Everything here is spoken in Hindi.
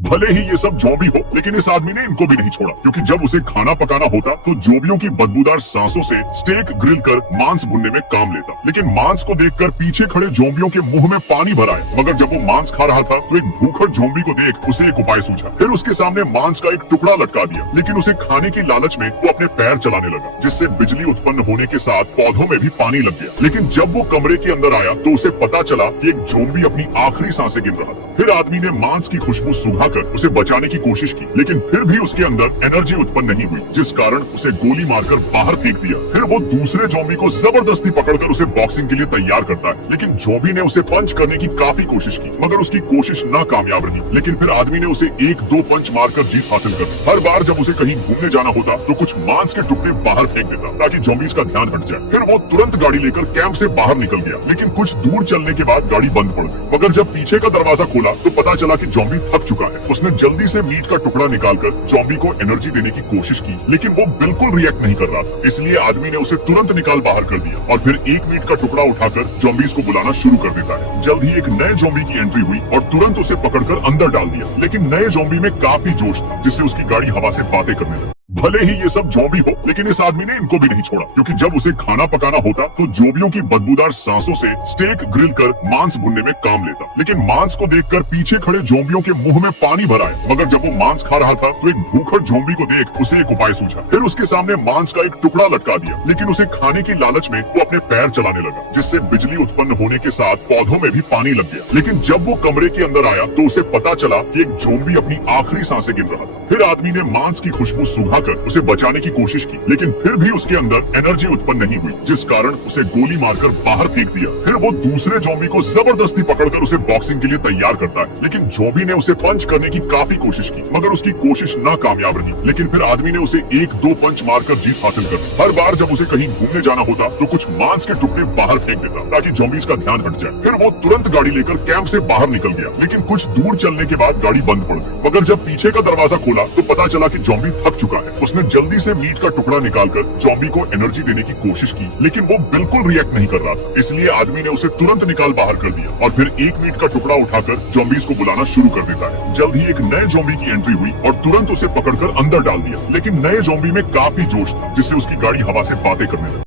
भले ही ये सब जॉम्बी हो, लेकिन इस आदमी ने इनको भी नहीं छोड़ा, क्योंकि जब उसे खाना पकाना होता तो जोबियों की बदबूदार सांसों से स्टेक ग्रिल कर मांस भुनने में काम लेता। लेकिन मांस को देखकर पीछे खड़े जोम्बियों के मुंह में पानी भर आया। मगर जब वो मांस खा रहा था तो एक भूखड़ जोम्बी को देख उसे एक उपाय सूझा। फिर उसके सामने मांस का एक टुकड़ा लटका दिया, लेकिन उसे खाने की लालच में वो अपने पैर चलाने लगा, जिससे बिजली उत्पन्न होने के साथ पौधों में भी पानी लग गया। लेकिन जब वो कमरे के अंदर आया तो उसे पता चला कि एक जोम्बी अपनी आखिरी सांसें गिन रहा था। फिर आदमी ने मांस की खुशबू सुंघाकर उसे बचाने की कोशिश की, लेकिन फिर भी उसके अंदर एनर्जी उत्पन्न नहीं हुई, जिस कारण उसे गोली मारकर बाहर फेंक दिया। फिर वो दूसरे जोम्बी को जबरदस्ती पकड़कर उसे बॉक्सिंग के लिए तैयार करता है, लेकिन जोम्बी ने उसे पंच करने की काफी कोशिश की, मगर उसकी कोशिश नाकामयाब रही। लेकिन फिर आदमी ने उसे एक दो पंच मारकर जीत हासिल कर ली। हर बार जब उसे कहीं घूमने जाना होता तो कुछ मांस के टुकड़े बाहर फेंक देता ताकि जोम्बीज का ध्यान हट जाए। फिर वो तुरंत गाड़ी लेकर कैंप से बाहर निकल गया, लेकिन कुछ दूर चलने के बाद गाड़ी बंद पड़ गई। मगर जब पीछे का दरवाजा खोला तो पता चला कि जोम्बी थक चुका है। उसने जल्दी से मीट का टुकड़ा निकालकर जोम्बी को एनर्जी देने की कोशिश की, लेकिन वो बिल्कुल रिएक्ट नहीं कर रहा था। इसलिए आदमी ने उसे तुरंत निकाल बाहर कर दिया और फिर एक मीट का टुकड़ा उठाकर जोम्बीज को बुलाना शुरू कर देता है। जल्द ही एक नए जोम्बी की एंट्री हुई और तुरंत उसे पकड़कर अंदर डाल दिया। लेकिन नए जोम्बी में काफी जोश था, जिससे उसकी गाड़ी हवा से बातें करने लगी। भले ही ये सब जॉम्बी हो, लेकिन इस आदमी ने इनको भी नहीं छोड़ा, क्योंकि जब उसे खाना पकाना होता तो जोबियों की बदबूदार सांसों से स्टेक ग्रिल कर मांस भुनने में काम लेता। लेकिन मांस को देखकर पीछे खड़े जोम्बियों के मुंह में पानी भर आया। मगर जब वो मांस खा रहा था तो एक भूखड़ जोम्बी को देख उसे एक उपाय सूझा। फिर उसके सामने मांस का एक टुकड़ा लटका दिया, लेकिन उसे खाने की लालच में वो अपने पैर चलाने लगा, जिससे बिजली उत्पन्न होने के साथ पौधों में भी पानी लग गया। लेकिन जब वो कमरे के अंदर आया तो उसे पता चला कि एक जोम्बी अपनी आखिरी सांसें गिन रहा था। फिर आदमी ने मांस की खुशबू सुंघाकर उसे बचाने की कोशिश की, लेकिन फिर भी उसके अंदर एनर्जी उत्पन्न नहीं हुई, जिस कारण उसे गोली मारकर बाहर फेंक दिया। फिर वो दूसरे जोम्बी को जबरदस्ती पकड़कर उसे बॉक्सिंग के लिए तैयार करता है, लेकिन जोम्बी ने उसे पंच करने की काफी कोशिश की, मगर उसकी कोशिश नाकामयाब रही। लेकिन फिर आदमी ने उसे एक दो पंच मारकर जीत हासिल कर ली। हर बार जब उसे कहीं घूमने जाना होता तो कुछ मांस के टुकड़े बाहर फेंक देता ताकि जोम्बीज का ध्यान हट जाए। फिर वो तुरंत गाड़ी लेकर कैंप से बाहर निकल गया, लेकिन कुछ दूर चलने के बाद गाड़ी बंद पड़ गई। मगर जब पीछे का दरवाजा खोला तो पता चला कि जोम्बी थक चुका है। उसने जल्दी से मीट का टुकड़ा निकालकर जोम्बी को एनर्जी देने की कोशिश की, लेकिन वो बिल्कुल रिएक्ट नहीं कर रहा था। इसलिए आदमी ने उसे तुरंत निकाल बाहर कर दिया और फिर एक मीट का टुकड़ा उठाकर जोम्बीज को बुलाना शुरू कर देता है। जल्द ही एक नए जोम्बी की एंट्री हुई और तुरंत उसे पकड़कर अंदर डाल दिया। लेकिन नए जोम्बी में काफी जोश था, जिससे उसकी गाड़ी हवा से बातें करने लगी।